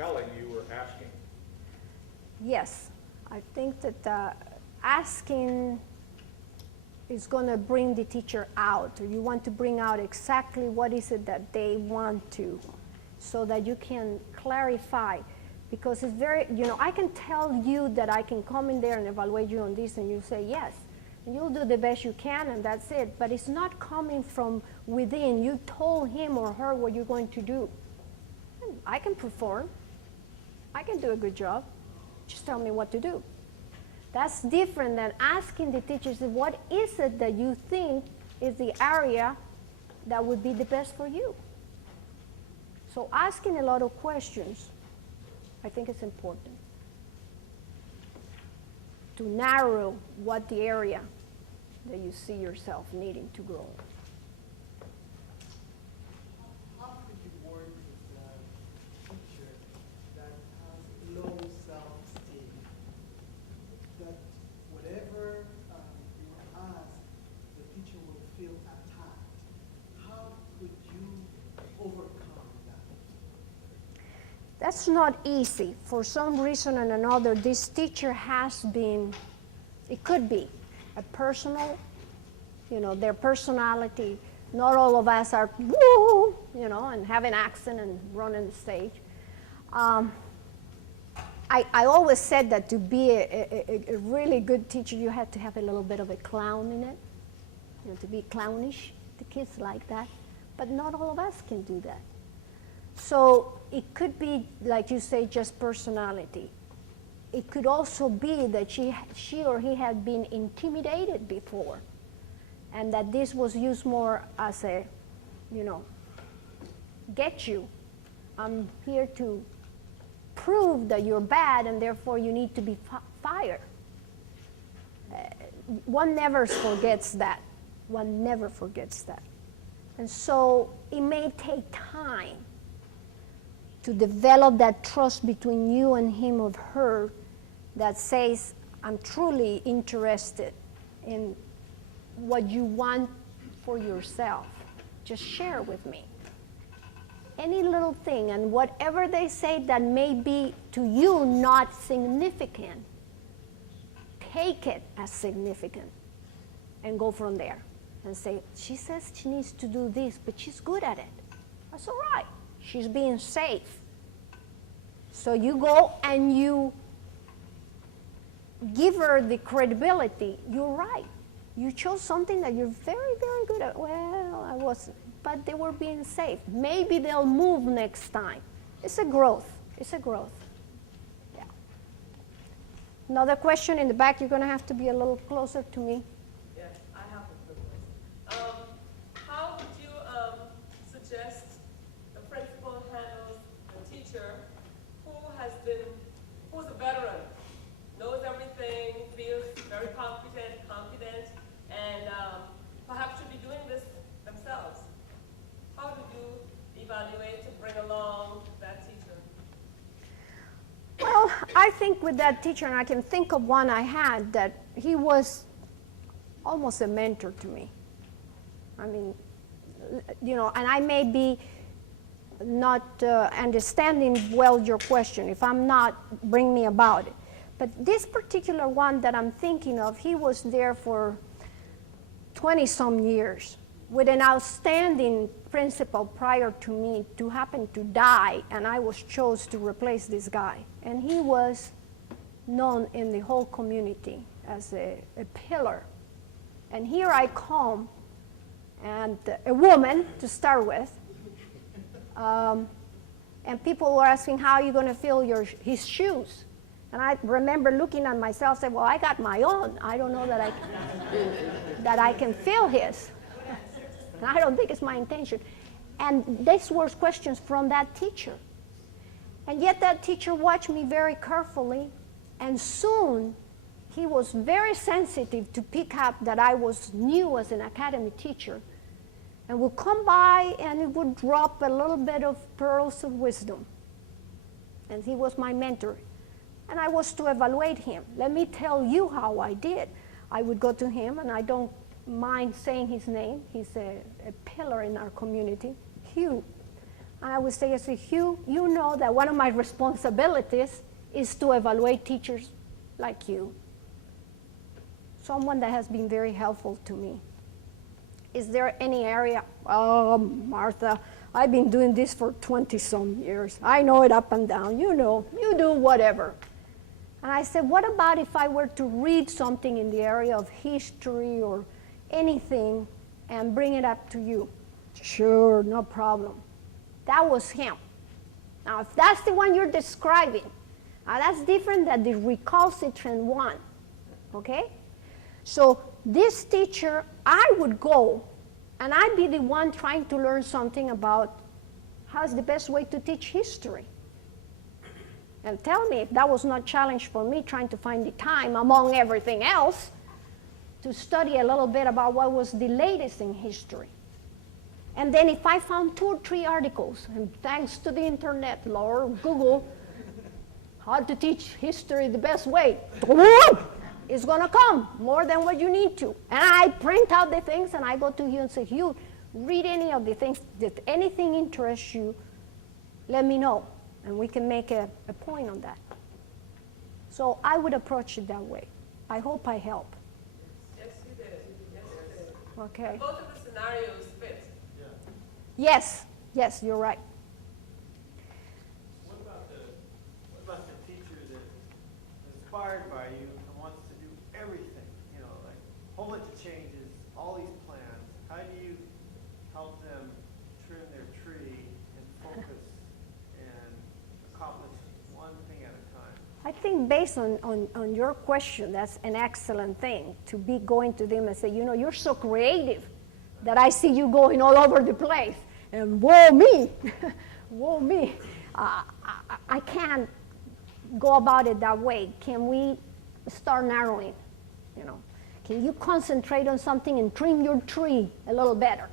telling, you were asking. Yes, I think that asking is going to bring the teacher out. You want to bring out exactly what is it that they want to, so that you can clarify. Because it's very, I can tell you that I can come in there and evaluate you on this, and you say yes. And you'll do the best you can, and that's it. But it's not coming from within. You told him or her what you're going to do. I can perform. I can do a good job. Just tell me what to do. That's different than asking the teachers, what is it that you think is the area that would be the best for you? So asking a lot of questions, I think it's important to narrow what the area that you see yourself needing to grow. How could you work with a teacher that has low self-esteem? That whatever you ask, the teacher will feel attacked. How could you overcome that? That's not easy. For some reason or another, this teacher has been, it could be a personal, their personality. Not all of us are woo, and have an accent and run on the stage. I always said that to be a really good teacher, you had to have a little bit of a clown in it, to be clownish. The kids like that, but not all of us can do that. So it could be, like you say, just personality. It could also be that she or he had been intimidated before, and that this was used more as a, get you. I'm here to prove that you're bad, and therefore you need to be fired. One never forgets that. One never forgets that. And so it may take time to develop that trust between you and him or her that says, I'm truly interested in what you want for yourself. Just share with me. Any little thing, and whatever they say that may be to you not significant, take it as significant and go from there and say, she says she needs to do this, but she's good at it. That's all right. She's being safe. So you go and you give her the credibility. You're right. You chose something that you're very, very good at. Well, I wasn't. But they were being safe. Maybe they'll move next time. It's a growth. It's a growth. Yeah. Another question in the back. You're going to have to be a little closer to me. Yes, I have a quick question. How would you suggest the principal handles a teacher who's a veteran, knows everything, feels very confident, and perhaps should be doing this themselves? How do you evaluate to bring along that teacher? Well, I think with that teacher, and I can think of one I had, that he was almost a mentor to me. I mean, and I may be not understanding well your question. If I'm not, bring me about it. But this particular one that I'm thinking of, he was there for 20-some years with an outstanding principal prior to me to happen to die, and I was chosen to replace this guy. And he was known in the whole community as a pillar. And here I come, and a woman to start with, and people were asking, how are you going to fill his shoes? And I remember looking at myself and saying, well, I got my own. I don't know that I can fill his. And I don't think it's my intention. And these were questions from that teacher. And yet that teacher watched me very carefully, and soon he was very sensitive to pick up that I was new as an academy teacher, and would come by and he would drop a little bit of pearls of wisdom. And he was my mentor. And I was to evaluate him. Let me tell you how I did. I would go to him, and I don't mind saying his name. He's a pillar in our community, Hugh. And I would say, Hugh, you know that one of my responsibilities is to evaluate teachers like you. Someone that has been very helpful to me. Is there any area? Oh, Martha, I've been doing this for 20-some years. I know it up and down. You know, you do whatever. And I said, what about if I were to read something in the area of history or anything and bring it up to you? Sure, no problem. That was him. Now, if that's the one you're describing, that's different than the recalcitrant one, okay? So this teacher, I would go, and I'd be the one trying to learn something about how's the best way to teach history. And tell me if that was not a challenge for me, trying to find the time, among everything else, to study a little bit about what was the latest in history. And then if I found 2 or 3 articles, and thanks to the internet, or Google, how to teach history the best way, it's going to come more than what you need to. And I print out the things, and I go to Hugh and say, Hugh, read any of the things. If anything interests you, let me know, and we can make a point on that. So I would approach it that way. I hope I help. Yes, you did. Yes, you did. Okay. Both of the scenarios fit. Yes, yes, you're right. What about the teacher that is inspired by you and wants to do everything? You know, like a whole bunch of changes, all these plans. How do you help them trim their tree and focus and accomplish one thing at a time? I think based on your question, that's an excellent thing, to be going to them and say, you know, you're so creative that I see you going all over the place. And woe me, woe me. I can't go about it that way. Can we start narrowing, you know? Can you concentrate on something and trim your tree a little better?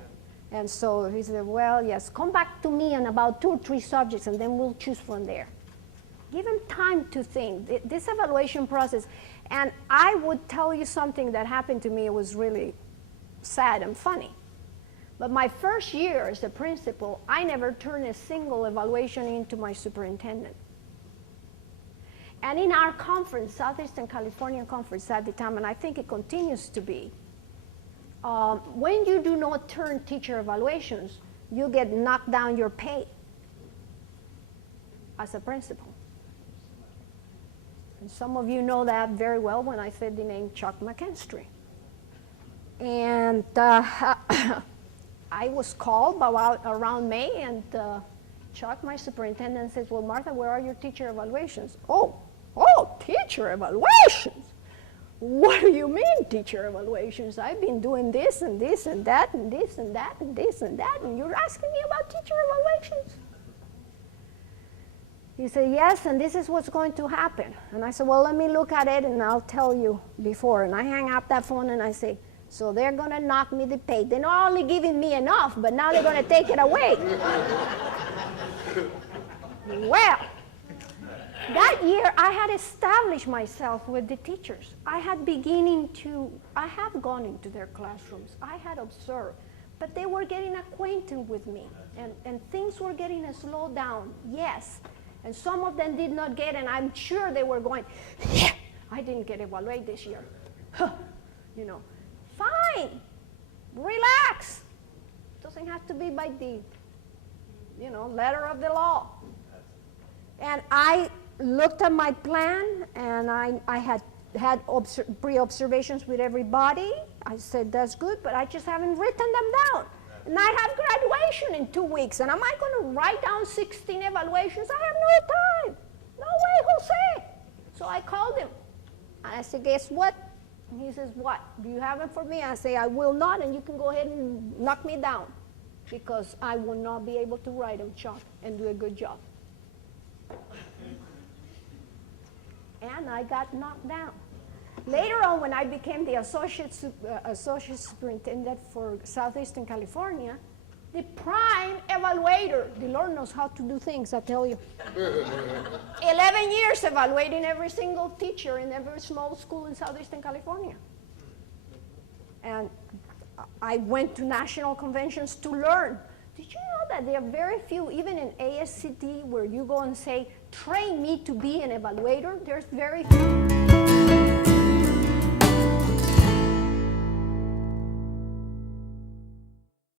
And so he said, well, yes, come back to me on about 2 or 3 subjects, and then we'll choose from there. Give him time to think. This evaluation process, and I would tell you something that happened to me. It was really sad and funny. But my first year as a principal, I never turned a single evaluation into my superintendent. And in our conference, Southeastern California Conference at the time, and I think it continues to be, when you do not turn teacher evaluations, you get knocked down your pay as a principal. And some of you know that very well when I said the name Chuck McKinstry. And I was called around May, and Chuck, my superintendent, says, well, Martha, where are your teacher evaluations? Oh, teacher evaluations? What do you mean, teacher evaluations? I've been doing this and this and that and this and that and this and that, and you're asking me about teacher evaluations? He said, yes, and this is what's going to happen. And I said, well, let me look at it, and I'll tell you before. And I hang up that phone, and I say, so they're going to knock me the pay. They're not only giving me enough, but now they're going to take it away. Well, that year I had established myself with the teachers. I have gone into their classrooms. I had observed. But they were getting acquainted with me, and things were getting a slow down, yes. And some of them did not get, and I'm sure they were going, yeah, I didn't get evaluated this year. You know. Fine, relax. Doesn't have to be by the, letter of the law. And I looked at my plan, and I had pre-observations with everybody. I said, that's good, but I just haven't written them down. And I have graduation in 2 weeks, and am I going to write down 16 evaluations? I have no time. No way, Jose. So I called him, and I said, guess what? And he says, what? Do you have it for me? I say, I will not, and you can go ahead and knock me down, because I will not be able to write them, Chuck, and do a good job. And I got knocked down. Later on, when I became the associate superintendent for Southeastern California, the prime evaluator, the Lord knows how to do things, I tell you. 11 years evaluating every single teacher in every small school in Southeastern California. And I went to national conventions to learn. Did you know that there are very few, even in ASCD, where you go and say, train me to be an evaluator. There's very few.